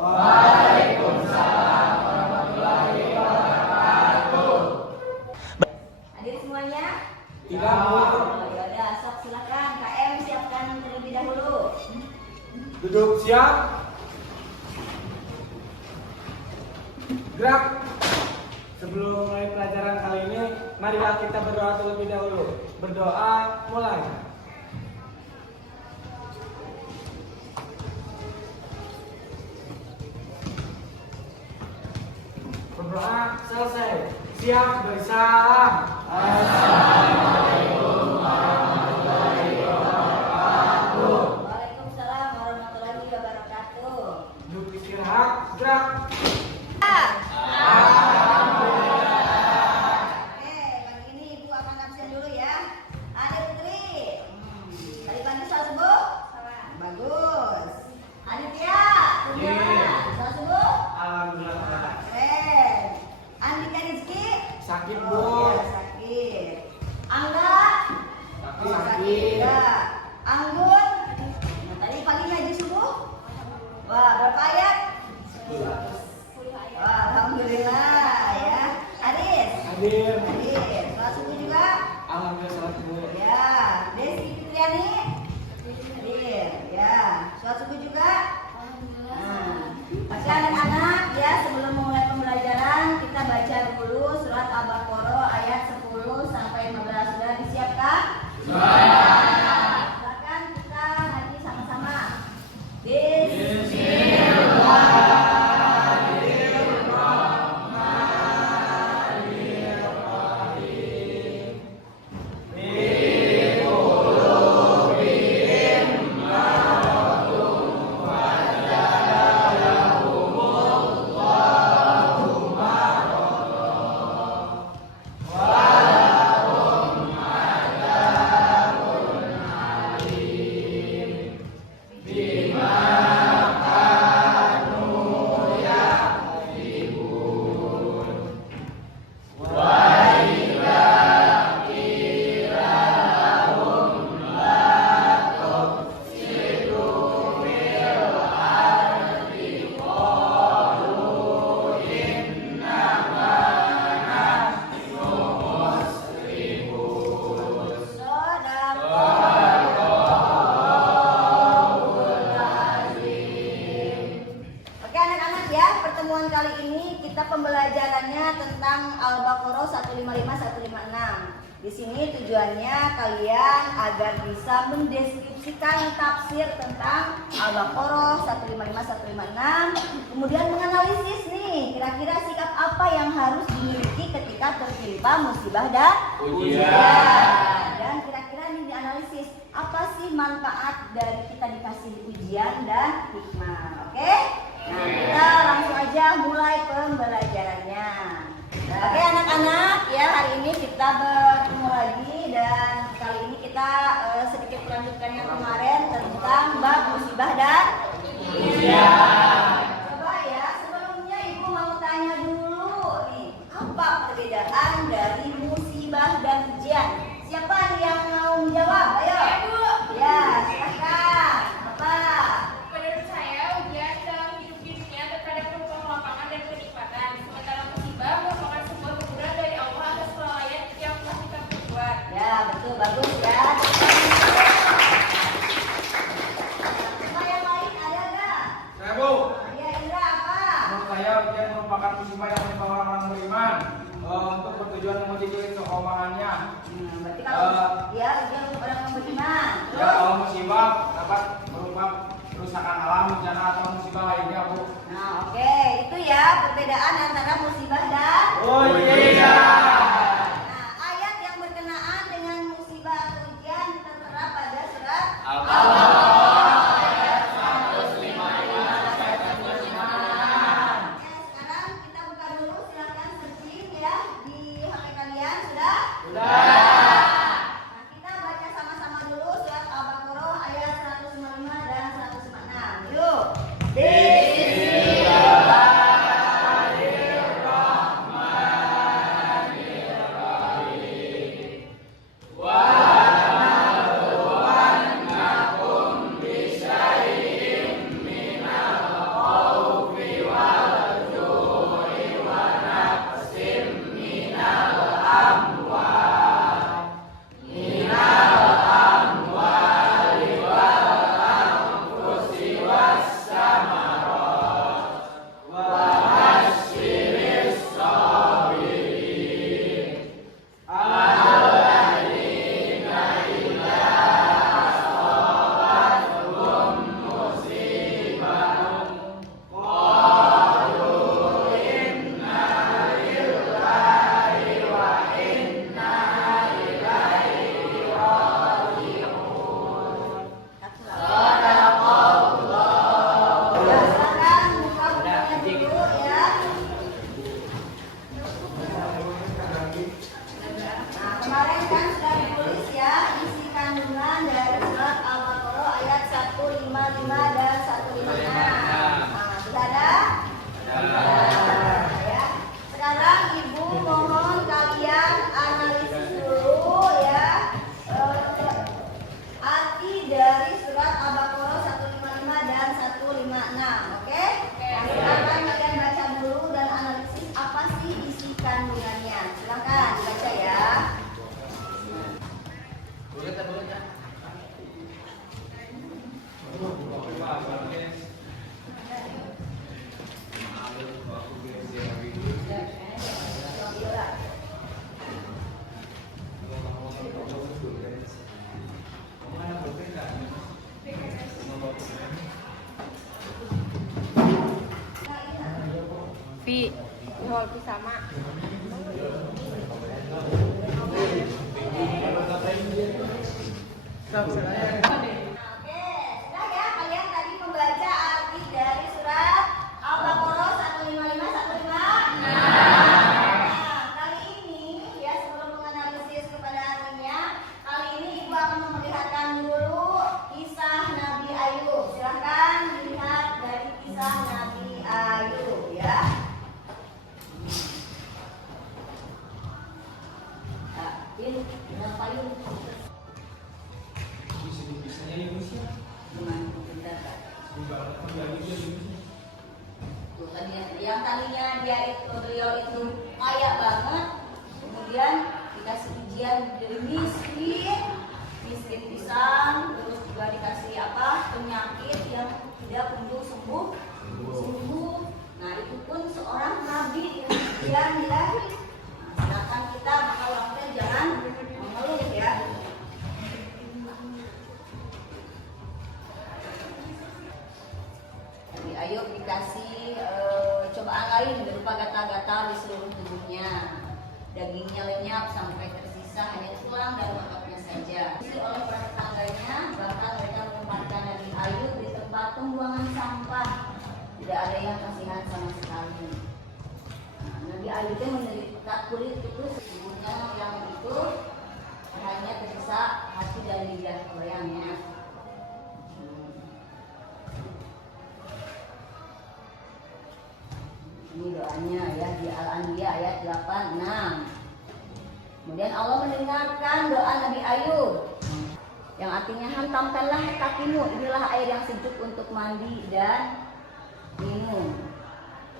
Waalaikumsalam warahmatullahi wabarakatuh. Hadir semuanya? Tidak, Bu. Ya udah, sok silakan KM siapkan terlebih dahulu. Duduk siap. Gerak. Sebelum mulai pelajaran kali ini, marilah kita berdoa terlebih dahulu. Berdoa mulai. Berdoa selesai. Siap bersalam. Assalamualaikum warahmatullahi wabarakatuh. Waalaikumsalam warahmatullahi wabarakatuh. Duduk istirahat. Gerak. Pagi ini Ibu akan absen dulu ya. Adik Putri. Tadi pagi salat subuh? Bagus. Aditya, salat subuh? Alhamdulillah. Keren. Andika Rizky? Sakit, Oh, Bu. iya, sakit. Angga? Sakit. Ya. Anggun? Nah, tadi pagi ngaji subuh? Wah, berapa ayat? Wah, alhamdulillah ya. Aris? Hadir. Hadir. Salat subuh juga? Alhamdulillah salat subuh. Ya. Desi Fitriani? Hadir. Ya. Salat subuh juga? Nah, oke anak-anak ya, sebelum memulai pembelajaran kita baca dulu surat Al-Baqarah ayat 10 sampai 15. Sudah disiapkan? Silakan kita ngaji sama-sama. Oke anak-anak ya, pertemuan kali ini kita pembelajarannya tentang Al-Baqarah 155-156. Di sini tujuannya kalian agar bisa mendeskripsikan tafsir tentang Al-Baqarah 155-156, kemudian menganalisis nih kira-kira sikap apa yang harus dimiliki ketika tertimpa musibah dan ujian. Dan kira-kira nih dianalisis apa sih manfaat dari kita dikasih ujian dan hikmah. Oke? Nah, kita langsung aja mulai pembelajarannya. Oke anak-anak ya, hari ini kita bertemu lagi dan kali ini kita sedikit melanjutkan yang kemarin tentang bab musibah dan ujian. Coba ya, sebelumnya Ibu mau tanya dulu nih, apa perbedaan dari musibah dan ujian? Siapa nih yang mau menjawab? Ayo. Ya, silakan. Apa? Menurut saya, ujian dalam hidup di dunia terkadang merupakan lapangan dan kenikmatan, sementara musibah merupakan sebuah teguran dari Allah atas kelalaian yang telah kita perbuat. Ya, betul, bagus ya. Apa yang lain ada nggak? Saya, Bu. Ya, Indra apa? Menurut saya ujian merupakan musibah yang menimpa orang-orang beriman untuk bertujuan menguji keistiqomahannya. Berarti kalau ya ujian untuk orang yang beriman. Ya, Terus? kalau musibah dapat berupa kerusakan alam, bencana atau musibah lainnya, Bu. Nah, oke, itu ya perbedaan antara musibah dan Ujian. Nah, ayat yang berkenaan dengan musibah atau ujian tertera pada surat Al-Baqarah. Sekarang kita buka dulu, silakan searching ya di HP kalian sudah? Sudah. Nah, kita baca sama-sama dulu surat Al-Baqarah ayat 155 dan 156. Yuk. Bismillahirrahmanirrahim. Walaupun sama. Oke, sudah ya kalian tadi membaca arti dari surat Al-Baqarah 155 156. Nah, kali ini ya sebelum menganalisis kepada artinya, kali ini Ibu akan memperlihatkan dulu kisah Nabi Ayub. Silahkan dilihat dari kisah Nabi Ayub ya. Yang tadinya beliau itu kaya banget, kemudian dikasih ujian dari miskin pisang, terus juga dikasih penyakit yang tidak kunjung sembuh. Nah itu pun seorang nabi yang kemudian dilahirkan. Silakan kita maka orang jangan mengeluh ya. Nabi Ayub dikasih cobaan lain berupa gatal-gatal di seluruh tubuhnya. Dagingnya lenyap sampai tersisa hanya tulang dan ototnya saja. Oleh para tetangganya, bahkan mereka menempatkan Nabi Ayub di tempat pembuangan sampah. Tidak ada yang kasihan sama sekali. Nabi Ayub itu menderita kulit itu tubuhnya yang itu hanya tersisa hati dan lidah goyangnya. Ini doanya ya di Al-Anbiya ayat 86. Kemudian Allah mendengarkan doa Nabi Ayub yang artinya hantamkanlah kakimu, inilah air yang sejuk untuk mandi dan minum.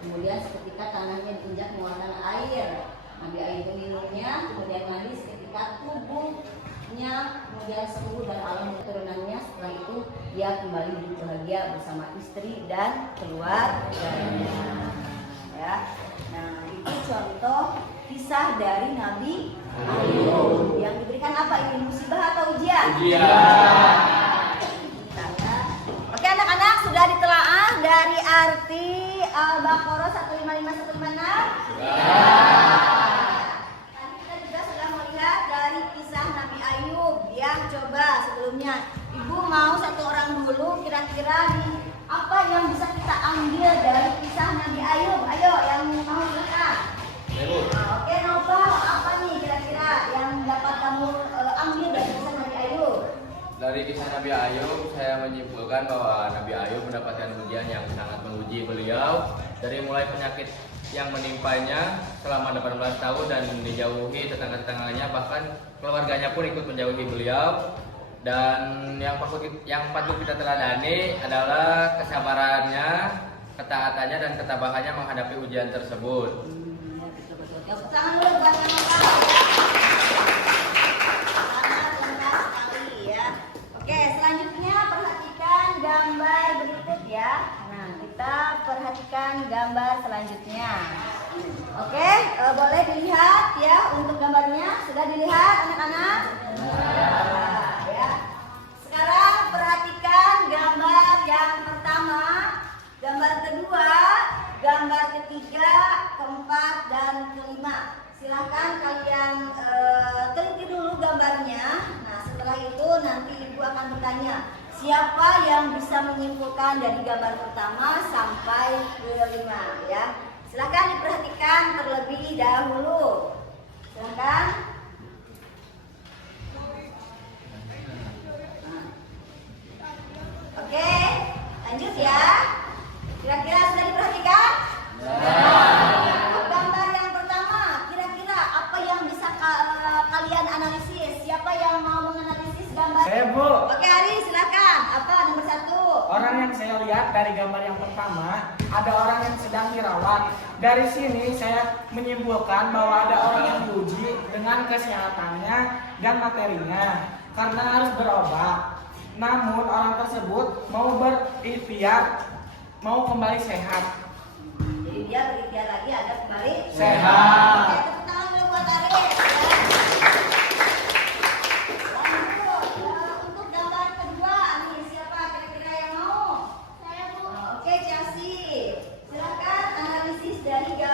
Kemudian seketika tanahnya diinjak mengeluarkan air. Nabi Ayub minumnya, kemudian mandi seketika tubuhnya kemudian sembuh dan Allah keturunannya. Setelah itu dia kembali hidup bahagia bersama istri dan keluarganya. Ya. Nah, itu contoh kisah dari Nabi Ayub yang diberikan apa ini, musibah atau ujian? Oke anak-anak, sudah ditelaah dari arti Al-Baqarah 155 156? Tadi kita juga sudah melihat dari kisah Nabi Ayub yang coba sebelumnya Ibu mau satu orang dulu kira-kira apa yang bisa kita ambil dari kisah Nabi Ayub? Ayo, yang mau silakan. Oke, Nova, apa nih kira-kira yang dapat kamu ambil dari kisah Nabi Ayub? Dari kisah Nabi Ayub, saya menyimpulkan bahwa Nabi Ayub mendapatkan ujian yang sangat menguji beliau. Dari mulai penyakit yang menimpanya selama 18 tahun dan dijauhi tetangga-tetangganya, bahkan keluarganya pun ikut menjauhi beliau. Dan yang patut kita teladani adalah kesabarannya, ketaatannya dan ketabahannya menghadapi ujian tersebut. Tepuk tangan dulu buat Nova. Sangat lengkap sekali ya. Oke, selanjutnya perhatikan gambar berikut ya. Nah, kita perhatikan gambar selanjutnya. Oke, boleh dilihat ya untuk gambarnya. Sudah dilihat anak-anak? Ya. Sekarang perhatikan gambar yang pertama, gambar kedua, gambar ketiga, keempat, dan kelima. Silahkan kalian teliti dulu gambarnya. Nah, setelah itu nanti Ibu akan bertanya, siapa yang bisa menyimpulkan dari gambar pertama sampai kelima ya. Silahkan diperhatikan terlebih dahulu. Silahkan. Oke, lanjut ya. Kira-kira sudah diperhatikan? Untuk gambar yang pertama, kira-kira apa yang bisa kalian analisis? Siapa yang mau menganalisis gambar? Saya, Bu. Oke, Ari, silakan. Apa nomor 1? Orang yang saya lihat dari gambar yang pertama, ada orang yang sedang dirawat. Dari sini saya menyimpulkan bahwa ada orang yang diuji dengan kesehatannya dan materinya karena harus berobat. Namun orang tersebut mau berikhtiar, mau kembali sehat. Jadi dia berikhtiar lagi agar kembali Sehat. Oke, tepuk tangan dulu buat Ari. Lanjut, untuk gambar kedua nih, siapa kira-kira yang mau? Saya Bu. Oke, Chelsea. Silakan analisis dari gambar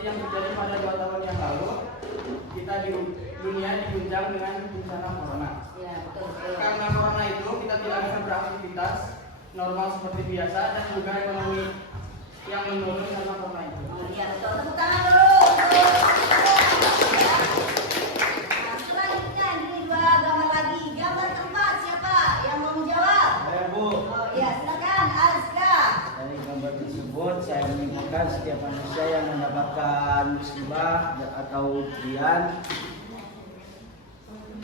seperti yang terjadi pada 2 tahun yang lalu, kita di dunia diguncang dengan bencana corona. Ya, betul, betul. Karena corona itu kita tidak bisa beraktivitas normal seperti biasa dan juga ekonomi yang menurun karena corona itu. Iya, betul. Tepuk tangan dulu. Nah, selanjutnya ini 2 gambar lagi. Gambar keempat siapa yang mau menjawab? Saya Bu, Oh iya, silakan Azka. dari gambar tersebut saya menyimpulkan setiap manusia yang mendapatkan musibah atau ujian,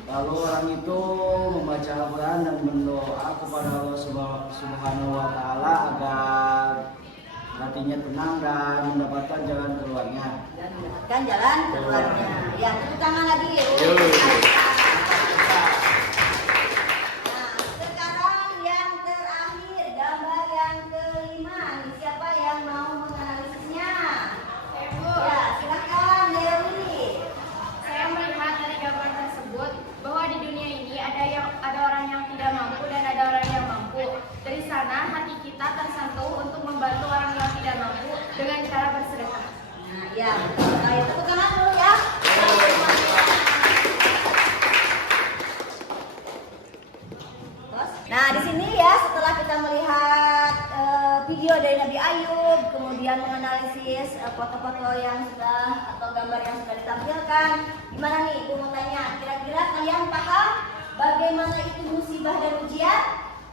lalu orang itu membaca Al-Quran dan berdoa kepada Allah Subhanahu wa Ta'ala agar hatinya tenang dan mendapatkan jalan keluarnya. Dan mendapatkan jalan keluarnya. Ya, tepuk tangan lagi. Nah, sekarang yang terakhir, gambar yang kelima. Nih, siapa yang mau menganalisisnya? Saya Bu, Ya, silakan Dewi. saya melihat dari gambar tersebut bahwa di dunia ini ada orang yang tidak mampu dan ada orang yang mampu. Dari sana hati kita tersentuh untuk membantu orang yang tidak mampu dengan cara bersedekah. Nah, ya, betul. Ayo tepuk tangan dulu ya. Nah, di sini ya setelah kita melihat video dari Nabi Ayub, kemudian menganalisis foto-foto yang sudah atau gambar yang sudah ditampilkan, gimana nih? Ibu mau tanya, kira-kira kalian paham bagaimana itu musibah dan ujian?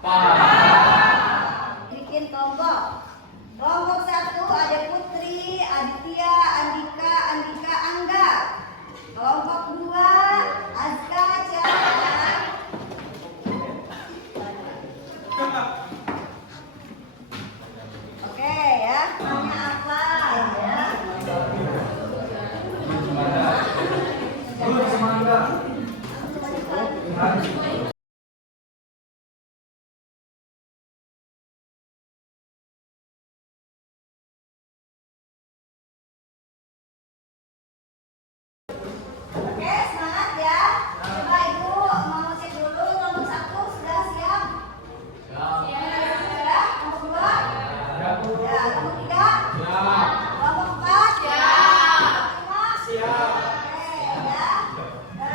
Paham. Bikin kelompok. Kelompok 1 ada Putri, Aditya, Andika, Angga. Kelompok 2 Azka, Ciara. Oke ya, namanya apa ya? Oke, semangat ya. Coba Ibu mau cek dulu kelompok 1 sudah siap? Sudah? Kelompok 2? Ya, kelompok 3? Kelompok 4? Kelompok 5? Oke ya.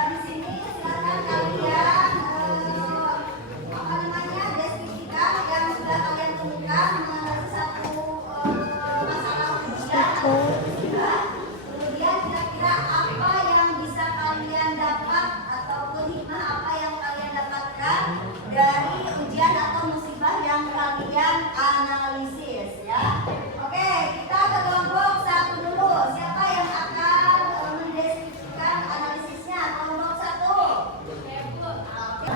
Di sini silakan kalian apa namanya deskripsikan yang sudah kalian temukan mengenai satu masalah ujian atau musibah. Kemudian kira-kira apa yang bisa kalian dapat atau hikmah apa yang kalian dapatkan dari ujian atau musibah yang kalian analisis ya. Oke, kita ke kelompok 1 dulu. Siapa yang akan mendeskripsikan analisisnya? Kelompok 1. Saya Bu, Oke.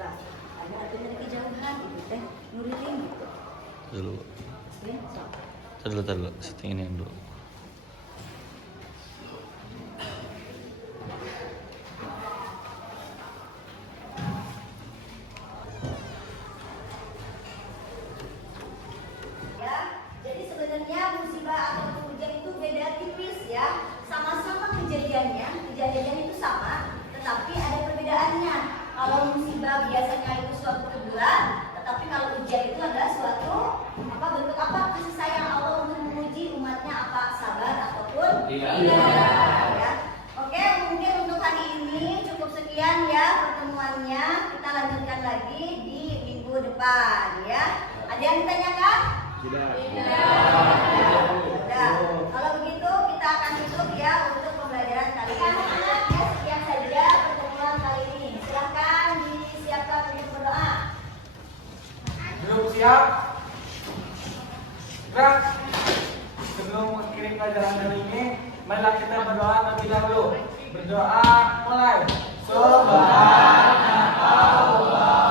Lah, ada artinya dari kejauhan gitu teh, nuriling gitu. Dulu, Ya, so. dulu, settingin dulu. Ya, jadi sebenarnya musibah atau ujian itu beda tipis ya. Sama-sama kejadiannya itu sama, tetapi ada perbedaannya. Kalau musibah biasanya itu suatu teguran, tetapi kalau ujian itu adalah suatu bentuk kasih sayang Allah untuk menguji umatnya, sabar ataupun Tidak. ya. Oke, mungkin untuk hari ini cukup sekian ya pertemuannya. Kita lanjutkan lagi di minggu depan ya. Ada yang ditanyakan? Tidak. Udah. Kalau begitu kita akan tutup ya untuk pembelajaran kali ini. Anak-anak ya, sekian saja pertemuan kali ini. Silahkan disiapkan untuk berdoa. Grup siap? Gerak. Sebelum mengirim pelajaran hari ini, marilah kita berdoa terlebih dahulu. Berdoa mulai. Subhanallah.